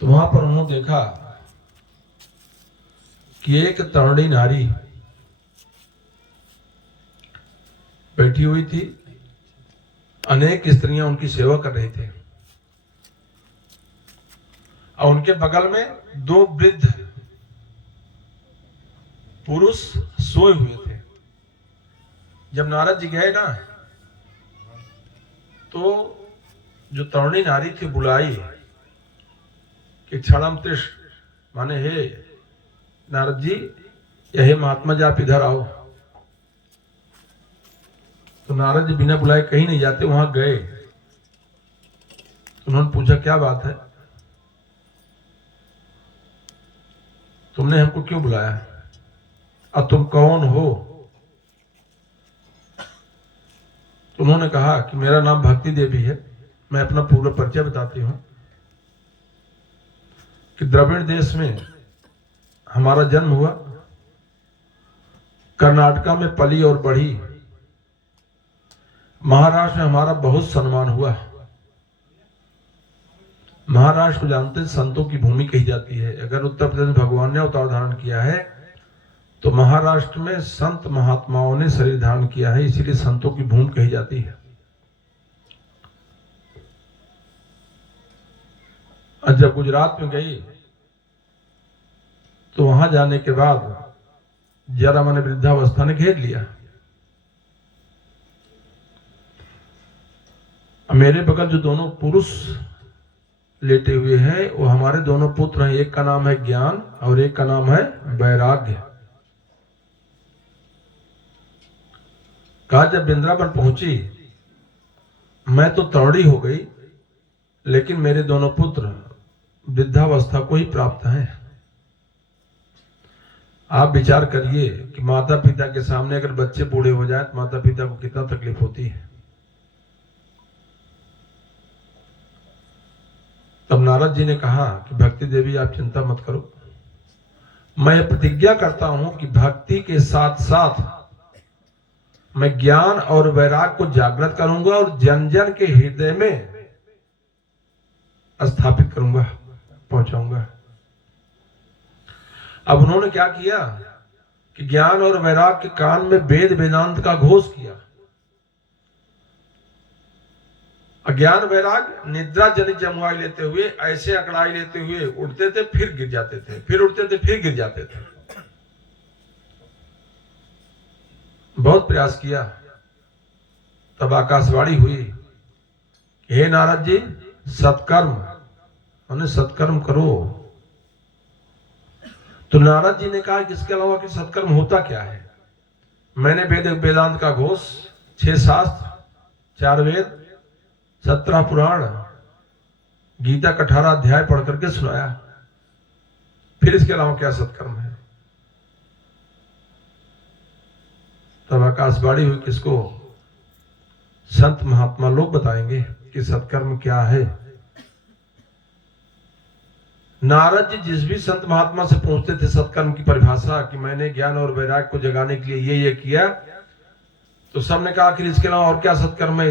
तो वहां पर उन्होंने देखा कि एक तरुणी नारी बैठी हुई थी, अनेक स्त्रियां उनकी सेवा कर रही थी और उनके बगल में दो वृद्ध पुरुष सोए हुए थे। जब नारद जी गए ना तो जो तरुणी नारी थी बुलाई कि क्षणम त्रिश, माने हे नारद जी, यही महात्मा जी आप इधर आओ। तो नारद जी बिना बुलाए कहीं नहीं जाते, वहां गए। उन्होंने पूछा क्या बात है, तुमने हमको क्यों बुलाया और तुम कौन हो? तो उन्होंने कहा कि मेरा नाम भक्ति देवी है। मैं अपना पूरा परिचय बताती हूँ कि द्रविड़ देश में हमारा जन्म हुआ, कर्नाटका में पली और बढ़ी, महाराष्ट्र में हमारा बहुत सम्मान हुआ। महाराष्ट्र को जानते हैं, संतों की भूमि कही जाती है। अगर उत्तर प्रदेश में भगवान ने अवतार धारण किया है तो महाराष्ट्र में संत महात्माओं ने शरीर धारण किया है, इसीलिए संतों की भूमि कही जाती है। और जब गुजरात में गई तो वहां जाने के बाद जरा मैंने वृद्धावस्था ने घेर लिया। मेरे बगल जो दोनों पुरुष लेटे हुए हैं वो हमारे दोनों पुत्र हैं। एक का नाम है ज्ञान और एक का नाम है वैराग्य। कहा जब वृंदावन पहुंची मैं तो तौड़ी हो गई, लेकिन मेरे दोनों पुत्र वृद्धावस्था को ही प्राप्त हैं। आप विचार करिए कि माता पिता के सामने अगर बच्चे बूढ़े हो जाए तो माता पिता को कितना तकलीफ होती है। तब नारद जी ने कहा कि भक्ति देवी आप चिंता मत करो, मैं प्रतिज्ञा करता हूं कि भक्ति के साथ साथ मैं ज्ञान और वैराग को जागृत करूंगा और जन जन के हृदय में स्थापित करूंगा, पहुंचाऊंगा। अब उन्होंने क्या किया कि ज्ञान और वैराग के कान में वेद वेदांत का घोष किया। अज्ञान वैराग निद्रा जनित जमुआई लेते हुए, ऐसे अकड़ाई लेते हुए उठते थे, फिर गिर जाते थे, फिर उठते थे, फिर गिर जाते थे। बहुत प्रयास किया, तब आकाशवाणी हुई, हे नारद जी, सत्कर्म माने सत्कर्म करो। तो नारद जी ने कहा कि इसके अलावा कि सत्कर्म होता क्या है? मैंने वेद वेदांत का घोष, 6 शास्त्र, 4 वेद, 17 पुराण, गीता का 18 अध्याय पढ़ करके सुनाया। फिर इसके अलावा क्या सत्कर्म है? तब आकाशवाणी हुई, किसको? संत महात्मा लोग बताएंगे कि सत्कर्म क्या है। नारद जी जिस भी संत महात्मा से पूछते थे सत्कर्म की परिभाषा कि मैंने ज्ञान और वैराग्य को जगाने के लिए ये किया, तो सबने कहा कि इसके अलावा और क्या सत्कर्म है,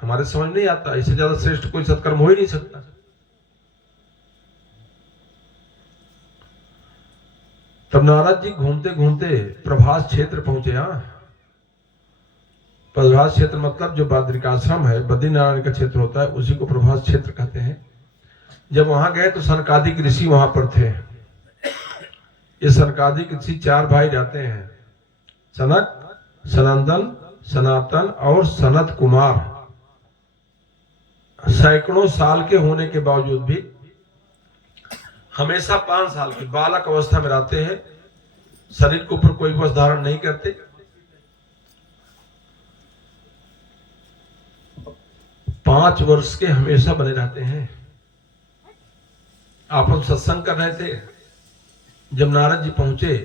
हमारे समझ नहीं आता, इससे ज्यादा श्रेष्ठ कोई सत्कर्म हो ही नहीं सकता। तब नारद जी घूमते घूमते प्रभास क्षेत्र पहुंचे। प्रभास क्षेत्र मतलब जो बद्रिकाश्रम है, बद्रीनारायण का क्षेत्र होता है, उसी को प्रभास क्षेत्र कहते हैं। जब वहां गए तो सनकादिक ऋषि वहां पर थे। ये सनकादिक ऋषि 4 भाई रहते हैं, सनक, सनंदन, सनातन और सनत कुमार। सैकड़ों साल के होने के बावजूद भी हमेशा 5 साल की बालक अवस्था में रहते हैं, शरीर के ऊपर कोई वस्त्र धारण नहीं करते। 5 वर्ष के हमेशा बने रहते हैं। आप हम सत्संग कर रहे थे, जब नारद जी पहुंचे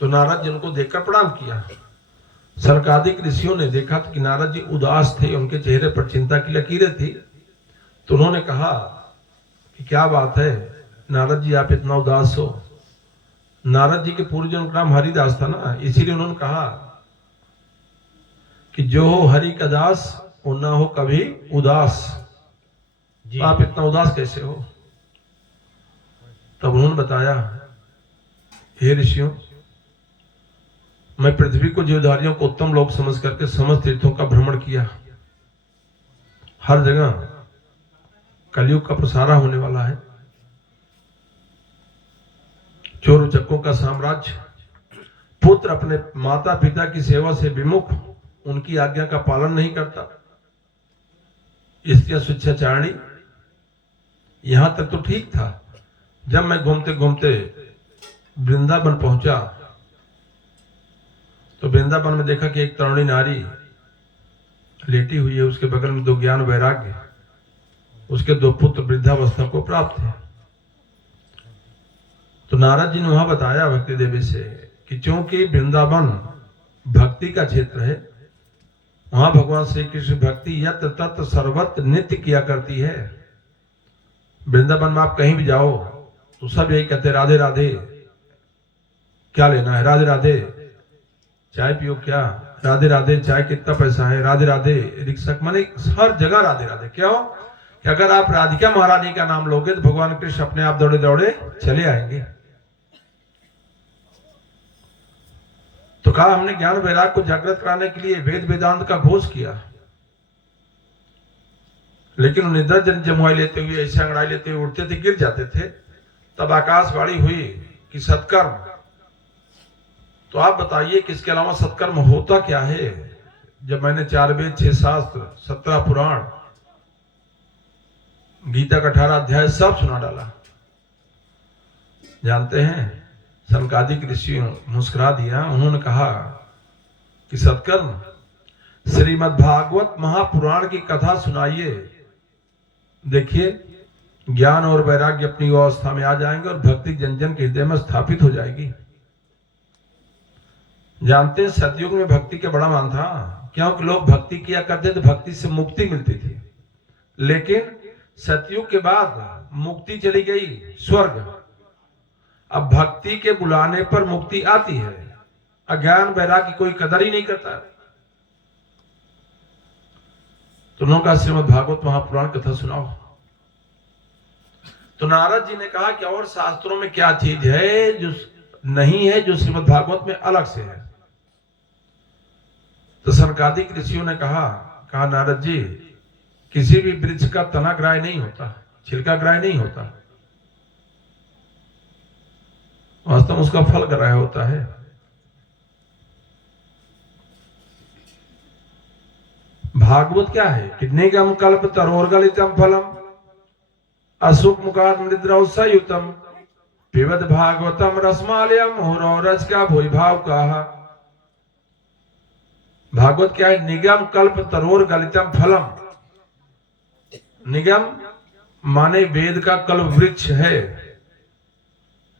तो नारद जी उनको देखकर प्रणाम किया। सनकादिक ऋषियों ने देखा कि नारद जी उदास थे, उनके चेहरे पर चिंता की लकीरें थी। तो उन्होंने कहा कि क्या बात है नारद जी, आप इतना उदास हो? नारद जी के पूर्वजन्म का नाम हरिदास था ना, इसीलिए उन्होंने कहा कि जो हो हरि का दास वो ना हो कभी उदास। आप इतना उदास कैसे हो? तब उन्होंने बताया, हे ऋषियों, मैं पृथ्वी को जीवधारियों को उत्तम लोक समझ करके समस्त तीर्थों का भ्रमण किया। हर जगह कलयुग का प्रसारा होने वाला है। चोर उचक्कों का साम्राज्य, पुत्र अपने माता पिता की सेवा से विमुख, उनकी आज्ञा का पालन नहीं करता, स्त्रियां स्वेच्छाचारिणी। यहां तक तो ठीक था। जब मैं घूमते घूमते वृंदावन पहुंचा तो वृंदावन में देखा कि एक तरुणी नारी लेटी हुई है, उसके बगल में 2 ज्ञान वैराग्य, उसके 2 पुत्र वृद्धावस्था को प्राप्त है। तो नारद जी ने वहां बताया भक्ति देवी से कि क्योंकि वृंदावन भक्ति का क्षेत्र है, वहां भगवान श्री कृष्ण भक्ति यत्र तत्र सर्वत्र नित्य किया करती है। वृंदावन में आप कहीं भी जाओ तो सब यही कहते राधे राधे, क्या लेना है, राधे राधे, चाय पियो क्या, राधे राधे, चाय कितना पैसा है, राधे राधे, रिक्शा, माने हर जगह राधे राधे। क्यों कि अगर आप राधिका महारानी का नाम लोगे तो भगवान कृष्ण अपने आप दौड़े दौड़े चले आएंगे। तो कहा हमने ज्ञान वैराग को जागृत कराने के लिए वेद वेदांत का घोष किया, लेकिन निद्रा जमुआई लेते हुए, ऐसे अंगड़ाई लेते हुए उठते थे, गिर जाते थे। तब आकाशवाणी हुई कि सत्कर्म। तो आप बताइए कि इसके अलावा सत्कर्म होता क्या है? जब मैंने 4 वेद, 6 शास्त्र, 17 पुराण, गीता का 18 अध्याय सब सुना डाला। जानते हैं, सनकादिक ऋषियों मुस्कुरा दिया। उन्होंने कहा कि सत्कर्म, श्रीमद् भागवत महापुराण की कथा सुनाइए, देखिए ज्ञान और वैराग्य अपनी अवस्था में आ जाएंगे और भक्ति जन जन के हृदय में स्थापित हो जाएगी। जानते हैं, सतयुग में भक्ति का बड़ा मान था, क्योंकि लोग भक्ति किया करते थे, भक्ति से मुक्ति मिलती थी। लेकिन सतयुग के बाद मुक्ति चली गई स्वर्ग, अब भक्ति के बुलाने पर मुक्ति आती है। अज्ञान वैराग्य की कोई कदर ही नहीं करता। तो उन्होंने कहा श्रीमद् भागवत महापुराण कथा सुनाओ। तो नारद जी ने कहा कि और शास्त्रों में क्या चीज है जो नहीं है, जो श्रीमद् भागवत में अलग से है? तो सनकादिक ऋषियों ने कहा नारद जी, किसी भी वृक्ष का तना ग्राह्य नहीं होता, छिलका ग्राह्य नहीं होता, वास्तव में उसका फल ग्राह्य होता है। भागवत क्या है कि निगम कल्प तरोर्गलितम फलम असुख मुखाद मृद्रौसयुतम पिबद भागवतम रसमालयम होरौरज का भूभाव कहा। भागवत क्या है? निगम कल्प तरोर गलितम फलम। निगम माने वेद का कल्प वृक्ष है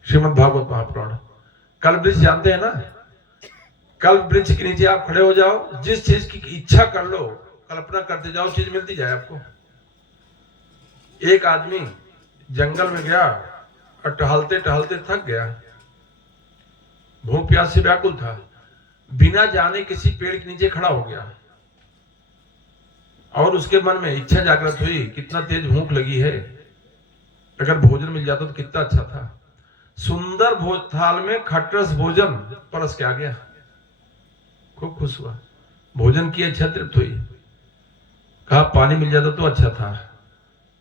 श्रीमद् भागवत महापुराण। कल्प वृक्ष जानते हैं ना? कल्प वृक्ष के नीचे आप खड़े हो जाओ, जिस चीज की इच्छा कर लो, कल्पना करते जाओ, चीज मिलती जाए आपको। एक आदमी जंगल में गया और टहलते टहलते थक गया, भूख प्यास से व्याकुल था, बिना जाने किसी पेड़ के नीचे खड़ा हो गया और उसके मन में इच्छा जागृत हुई, कितना तेज भूख लगी है, अगर भोजन मिल जाता तो कितना अच्छा था। सुंदर भोज थाल में खटरस भोजन परस के आ गया, खूब खुश हुआ, भोजन की इच्छा तृप्त हुई। कहा पानी मिल जाता तो अच्छा था,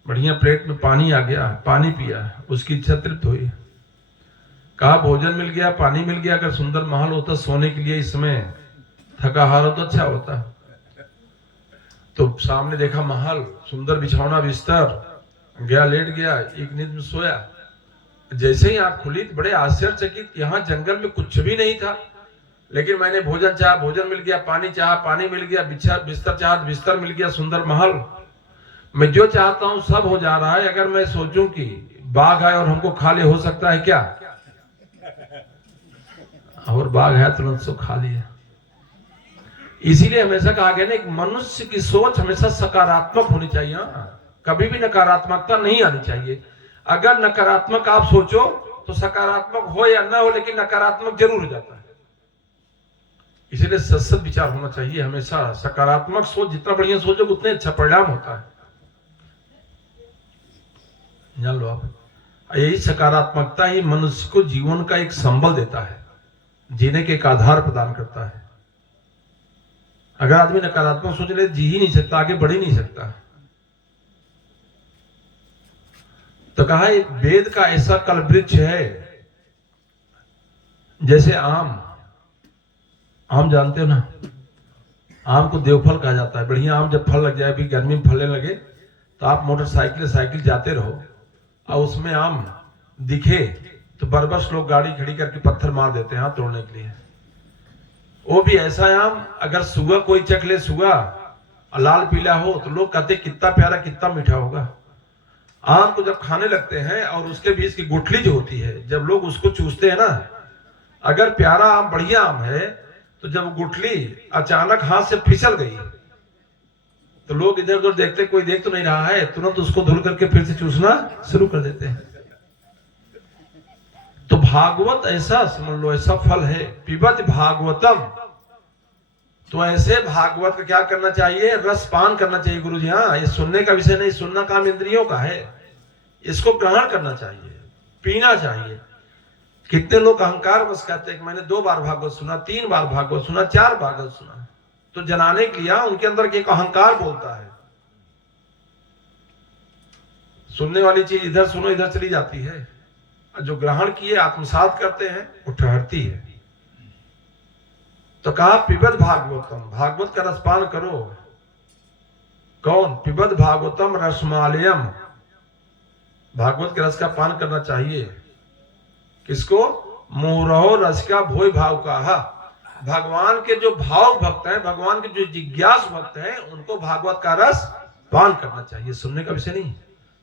बढ़िया प्लेट में पानी आ गया, पानी पिया, उसकी इच्छा तृप्त हुई। कहा भोजन मिल गया, पानी मिल गया, अगर सुंदर महल होता सोने के लिए, इसमें थका हारा तो अच्छा होता। तो सामने देखा महल, सुंदर बिछौना बिस्तर, गया लेट गया, एक नींद में सोया। जैसे ही आंख खुली तो बड़े आश्चर्यचकित, यहाँ जंगल में कुछ भी नहीं था, लेकिन मैंने भोजन चाहा, भोजन मिल गया, पानी चाहा, पानी मिल गया, बिस्तर चाहा, बिस्तर मिल गया, सुंदर महल, मैं जो चाहता हूं सब हो जा रहा है। अगर मैं सोचूं कि बाघ आए और हमको खा ले, हो सकता है क्या? और बाघ है तुरंत सो खा लिया। इसीलिए हमेशा कहा गया ना, एक मनुष्य की सोच हमेशा सकारात्मक होनी चाहिए, कभी भी नकारात्मकता नहीं आनी चाहिए। अगर नकारात्मक आप सोचो तो सकारात्मक हो या ना हो, लेकिन नकारात्मक जरूर हो जाता है। इसीलिए सत्सद विचार होना चाहिए हमेशा। सकारात्मक सोच जितना बढ़िया सोचो उतने अच्छा परिणाम होता है, जान लो आप। यही सकारात्मकता ही मनुष्य को जीवन का एक संबल देता है, जीने के एक आधार प्रदान करता है। अगर आदमी नकारात्मक सोच ले, जी ही नहीं सकता, आगे बढ़ ही नहीं सकता। तो कहा वेद का ऐसा कलवृक्ष है जैसे आम जानते हो ना, आम को देवफल कहा जाता है। बढ़िया आम जब फल लग जाए, भी गर्मी में फलने लगे, तो आप मोटरसाइकिल साइकिल जाते रहो और उसमें आम दिखे तो बरबस लोग गाड़ी खड़ी करके पत्थर मार देते हैं तोड़ने के लिए। वो भी ऐसा आम अगर सुगा कोई चख ले, सुगा लाल पीला हो, तो लोग कहते कितना प्यारा कितना मीठा होगा। आम को जब खाने लगते हैं और उसके बीच की गुठली जो होती है, जब लोग उसको चूसते हैं ना, अगर प्यारा आम बढ़िया आम है तो जब गुठली अचानक हाथ से फिसल गई तो लोग इधर उधर देखते, कोई देख तो नहीं रहा है, तुरंत उसको धुल करके फिर से चूसना शुरू कर देते हैं। तो भागवत ऐसा समझ लो, ऐसा फल है, पिबत भागवतम। तो ऐसे भागवत का क्या करना चाहिए, रस पान करना चाहिए। गुरु जी, हाँ, ये सुनने का विषय नहीं, सुनना काम इंद्रियों का है, इसको ग्रहण करना चाहिए, पीना चाहिए। कितने लोग अहंकार बस कहते हैं कि मैंने 2 बार भागवत सुना, 3 बार भागवत सुना, 4 भागवत सुना, तो जनाने के लिए उनके अंदर एक अहंकार बोलता है। सुनने वाली चीज इधर सुनो इधर चली जाती है, जो ग्रहण किए आत्मसात करते हैं वो ठहरती है। तो कहा पिबद भागवतम, भागवत का रसपान करो। कौन? पिबद भागवतम रसमालयम, भागवत के रस का पान करना चाहिए। किसको? मोरहो रस का भोय भाव का। भगवान के जो भाव भक्त हैं, भगवान के जो जिज्ञास भक्त हैं, उनको भागवत का रस पान करना चाहिए, सुनने का विषय नहीं।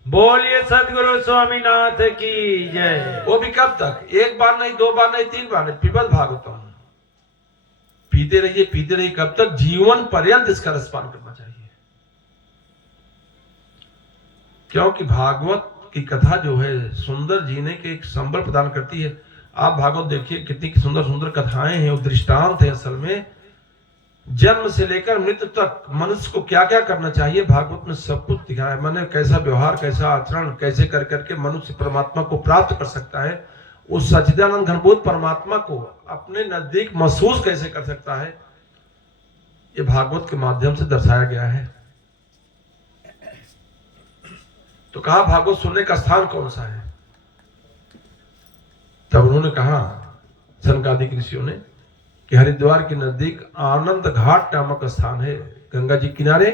बोलिए सदगुरु स्वामीनाथ की जय। वो भी कब तक? 1 बार नहीं, 2 बार नहीं, 3 बार नहीं, पिबद भागवतम, पीते रहिए कब तक? जीवन पर्यंत इसका रसपान करना चाहिए। क्योंकि भागवत की कथा जो है सुंदर जीने के एक संबल प्रदान करती है। आप भागवत देखिए, कितनी सुंदर सुंदर कथाएं हैं, वो दृष्टांत है। असल में जन्म से लेकर मृत्यु तक मनुष्य को क्या क्या करना चाहिए, भागवत में सब कुछ दिखाया है। मैंने कैसा व्यवहार, कैसा आचरण, कैसे कर करके मनुष्य परमात्मा को प्राप्त कर सकता है, उस सच्चिदानंद घनभूत परमात्मा को अपने नजदीक महसूस कैसे कर सकता है, ये भागवत के माध्यम से दर्शाया गया है। तो कहा भागवत सुनने का स्थान कौन सा है? तब उन्होंने कहा सनकादिक ऋषियों ने कि हरिद्वार के नजदीक आनंद घाट नामक स्थान है, गंगा जी किनारे,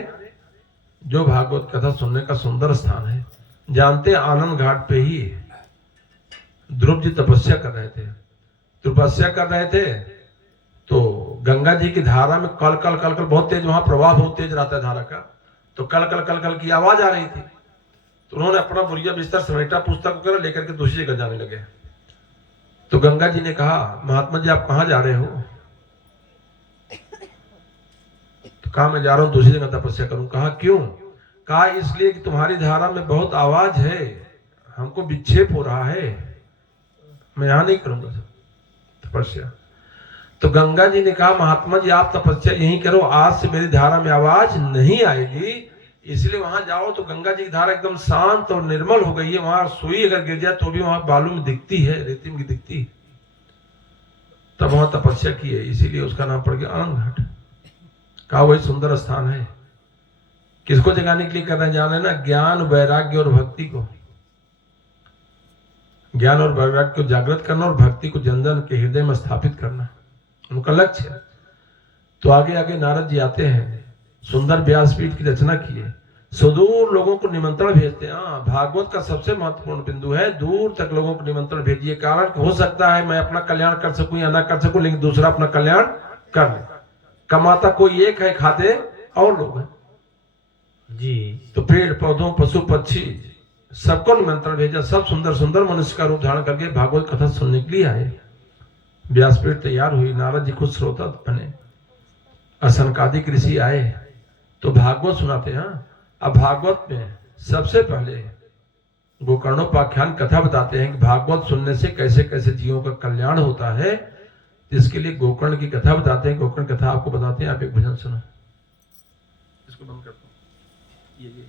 जो भागवत कथा सुनने का सुंदर स्थान है। जानते हैं आनंद घाट पे ही ध्रुव जी तपस्या कर रहे थे, तो गंगा जी की धारा में कल कल कल कल बहुत तेज, वहां प्रवाह बहुत तेज रहता है धारा का, तो कल कल कल कल की आवाज आ रही थी। तो उन्होंने अपना बुरिया बिस्तर समेटा, पुस्तक वगैरह लेकर के दूसरी जगह जाने लगे। तो गंगा जी ने कहा, महात्मा जी आप कहां जा रहे हो? तो कहा मैं जा रहा हूं दूसरी जगह तपस्या करूं। कहा क्यों? कहा इसलिए कि तुम्हारी धारा में बहुत आवाज है, हमको विक्षेप हो रहा है, मैं यहां नहीं करूंगा तपस्या। तो गंगा जी ने कहा महात्मा जी आप तपस्या यहीं करो, आज से मेरी धारा में आवाज नहीं आएगी, इसलिए वहां जाओ। तो गंगा जी की धारा एकदम शांत और निर्मल हो गई है, वहां सुई अगर गिर जाए तो भी वहां बालू में दिखती है, रेती में दिखती है। तब वहां तपस्या की है, इसीलिए उसका नाम पड़ गया आनंद घाट। कहा वही सुंदर स्थान है। किसको जगाने के लिए कर रहे हैं? जाने ना, ज्ञान वैराग्य और भक्ति को, ज्ञान और वैराग्य को जागृत करना और भक्ति को जन जन के हृदय में स्थापित करना उनका लक्ष्य है। तो आगे आगे नारद जी आते हैं, सुंदर व्यासपीठ की रचना किए, सुदूर लोगों को निमंत्रण भेजते हैं। भागवत का सबसे महत्वपूर्ण बिंदु है, दूर तक लोगों को निमंत्रण भेजिए। कारण हो सकता है मैं अपना कल्याण कर सकूं या ना कर सकूं, लेकिन दूसरा अपना कल्याण कर ले। कमाता कोई एक है, खाते और लोग हैं जी। तो पेड़ पौधों पशु पक्षी सबको निमंत्रण भेजा, सब सुंदर सुंदर मनुष्य का रूप धारण करके भागवत कथा सुनने के लिए आए। व्यासपीठ तैयार हुई, नारद जी खुद श्रोता बने, असनकादिक ऋषि आए तो भागवत सुनाते हैं। अब भागवत में सबसे पहले गोकर्णोपाख्यान कथा बताते हैं कि भागवत सुनने से कैसे कैसे जीवों का कल्याण होता है। इसके लिए गोकर्ण की कथा बताते हैं। गोकर्ण कथा आपको बताते हैं, आप एक भजन सुनो। इसको बंद करता हूं। ये